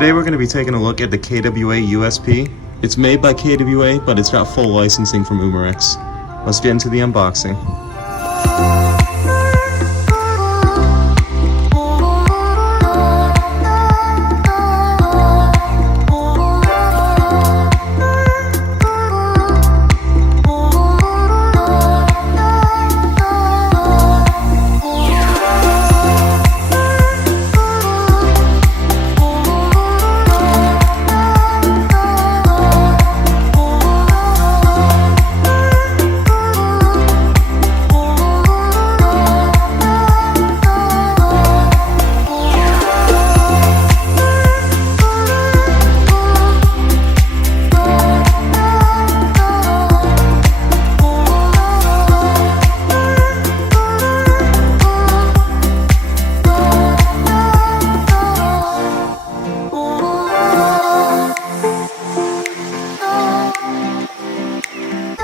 Today we're going to be taking a look at the KWA USP. It's made by KWA, but it's got full licensing from Umarex. Let's get into the unboxing.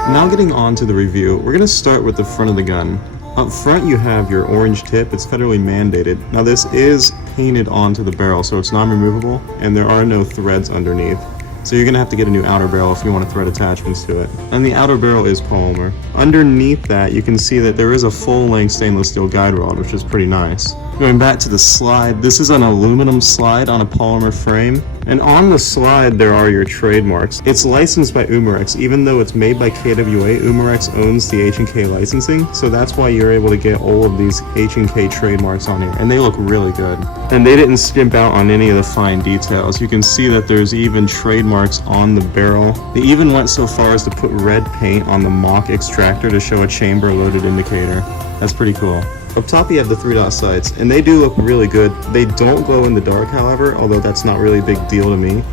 Now getting on to the review, we're going to start with the front of the gun. Up front you have your orange tip, it's federally mandated. Now this is painted onto the barrel, so it's non-removable, and there are no threads underneath. So you're going to have to get a new outer barrel if you want to thread attachments to it. And the outer barrel is polymer. Underneath that you can see that there is a full-length stainless steel guide rod, which is pretty nice. Going back to the slide, this is an aluminum slide on a polymer frame. And on the slide there are your trademarks. It's licensed by Umarex. Even though it's made by KWA, Umarex owns the H&K licensing, so that's why you're able to get all of these H&K trademarks on here, and they look really good. And they didn't skimp out on any of the fine details. You can see that there's even trademarks on the barrel. They even went so far as to put red paint on the mock extractor to show a chamber loaded indicator. That's pretty cool. Up top you have the 3-dot sights, and they do look really good. They don't glow in the dark, however, although that's not really a big deal to me.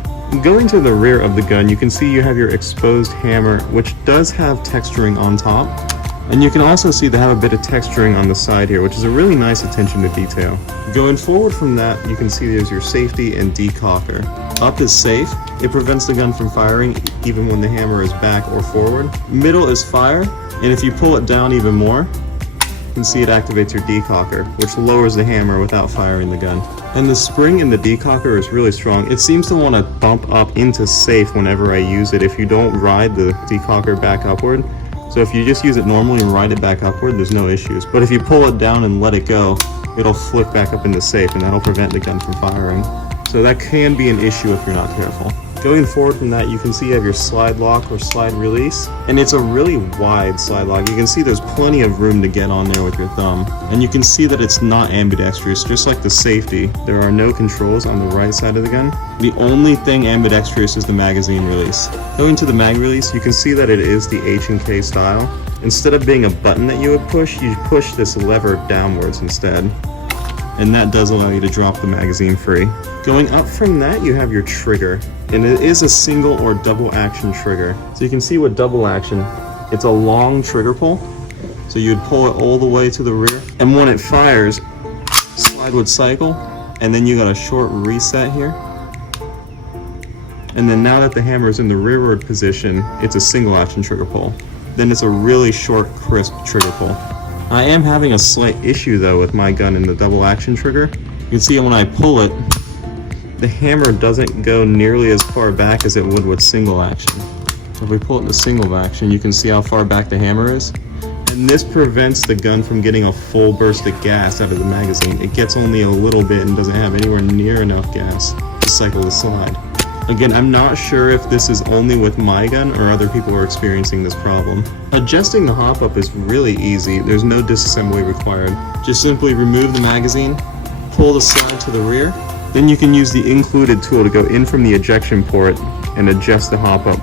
Going to the rear of the gun, you can see you have your exposed hammer, which does have texturing on top. And you can also see they have a bit of texturing on the side here, which is a really nice attention to detail. Going forward from that, you can see there's your safety and decocker. Up is safe. It prevents the gun from firing even when the hammer is back or forward. Middle is fire, and if you pull it down even more, you can see it activates your decocker, which lowers the hammer without firing the gun. And the spring in the decocker is really strong. It seems to want to bump up into safe whenever I use it if you don't ride the decocker back upward. So if you just use it normally and ride it back upward, there's no issues. But if you pull it down and let it go, it'll flick back up into safe, and that'll prevent the gun from firing. So that can be an issue if you're not careful. Going forward from that, you can see you have your slide lock or slide release, and it's a really wide slide lock. You can see there's plenty of room to get on there with your thumb, and you can see that it's not ambidextrous. Just like the safety, there are no controls on the right side of the gun. The only thing ambidextrous is the magazine release. Going to the mag release, you can see that it is the H&K style. Instead of being a button that you would push, you push this lever downwards instead. And that does allow you to drop the magazine free. Going up from that, you have your trigger, and it is a single or double action trigger. So you can see with double action, it's a long trigger pull. So you'd pull it all the way to the rear, and when it fires, slide would cycle, and then you got a short reset here. And then now that the hammer is in the rearward position, it's a single action trigger pull. Then it's a really short, crisp trigger pull. I am having a slight issue though with my gun in the double action trigger. You can see when I pull it, the hammer doesn't go nearly as far back as it would with single action. So if we pull it into single action, you can see how far back the hammer is. And this prevents the gun from getting a full burst of gas out of the magazine. It gets only a little bit and doesn't have anywhere near enough gas to cycle the slide. Again, I'm not sure if this is only with my gun or other people are experiencing this problem. Adjusting the hop-up is really easy. There's no disassembly required. Just simply remove the magazine, pull the slide to the rear, then you can use the included tool to go in from the ejection port and adjust the hop-up.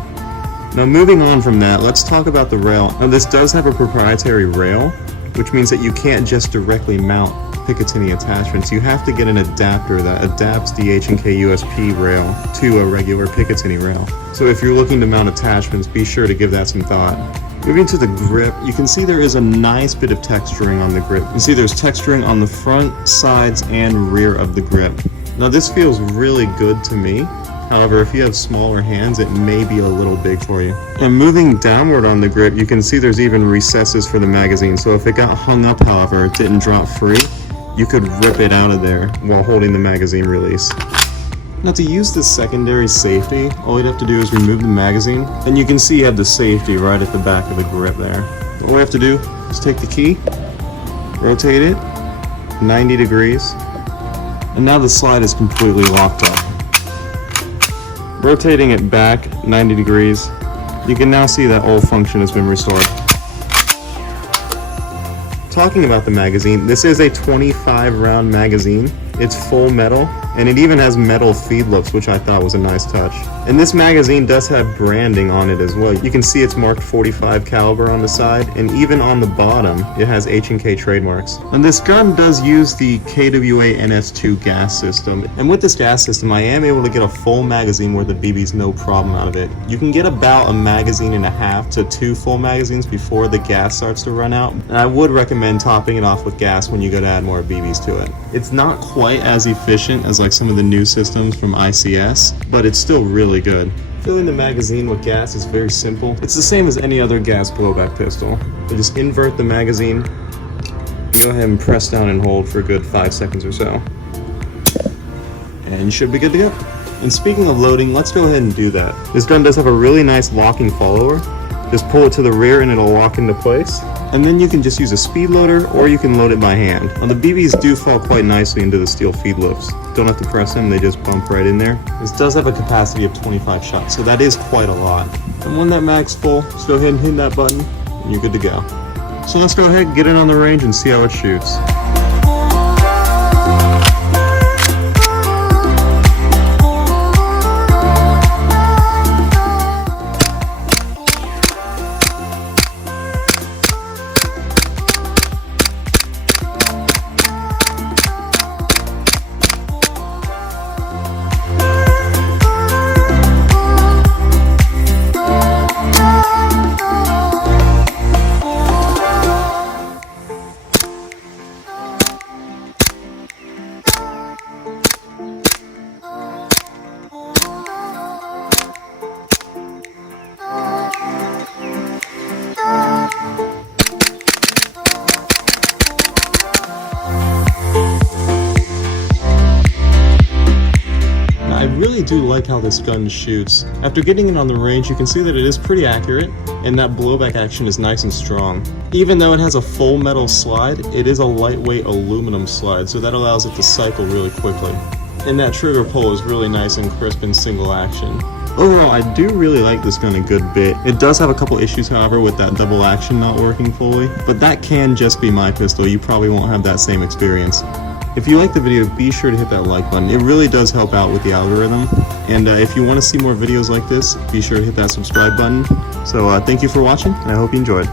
Now moving on from that, let's talk about the rail. Now this does have a proprietary rail, which means that you can't just directly mount Picatinny attachments. You have to get an adapter that adapts the H&K USP rail to a regular Picatinny rail. So if you're looking to mount attachments, be sure to give that some thought. Moving to the grip, you can see there is a nice bit of texturing on the grip. You can see there's texturing on the front, sides, and rear of the grip. Now this feels really good to me. However, if you have smaller hands, it may be a little big for you. And moving downward on the grip, you can see there's even recesses for the magazine. So if it got hung up, however, it didn't drop free, you could rip it out of there while holding the magazine release. Now to use this secondary safety, all you'd have to do is remove the magazine, and you can see you have the safety right at the back of the grip there. All we have to do is take the key, rotate it 90 degrees, and now the slide is completely locked up. Rotating it back 90 degrees, you can now see that all function has been restored. Talking about the magazine, this is a 25 round magazine. It's full metal, and it even has metal feed loops, which I thought was a nice touch. And this magazine does have branding on it as well. You can see it's marked 45 caliber on the side, and even on the bottom, it has H&K trademarks. And this gun does use the KWA NS2 gas system. And with this gas system, I am able to get a full magazine worth of BBs no problem out of it. You can get about a magazine and a half to 2 full magazines before the gas starts to run out. And I would recommend topping it off with gas when you go to add more BBs to it. It's not quite as efficient as like some of the new systems from ICS, but it's still really good. Filling the magazine with gas is very simple. It's the same as any other gas blowback pistol. You just invert the magazine, go ahead and press down and hold for a good 5 seconds or so, and you should be good to go. And speaking of loading, let's go ahead and do that. This gun does have a really nice locking follower. Just pull it to the rear and it'll lock into place. And then you can just use a speed loader, or you can load it by hand. Now the BBs do fall quite nicely into the steel feed loops. Don't have to press them, they just bump right in there. This does have a capacity of 25 shots, so that is quite a lot. And when that mag's full, just go ahead and hit that button, and you're good to go. So let's go ahead and get it on the range and see how it shoots. I really do like how this gun shoots. After getting it on the range, you can see that it is pretty accurate, and that blowback action is nice and strong. Even though it has a full metal slide, it is a lightweight aluminum slide, so that allows it to cycle really quickly. And that trigger pull is really nice and crisp in single action. Overall, I do really like this gun a good bit. It does have a couple issues, however, with that double action not working fully, but that can just be my pistol. You probably won't have that same experience. If you like the video, be sure to hit that like button. It really does help out with the algorithm. And if you want to see more videos like this, be sure to hit that subscribe button. So thank you for watching, and I hope you enjoyed.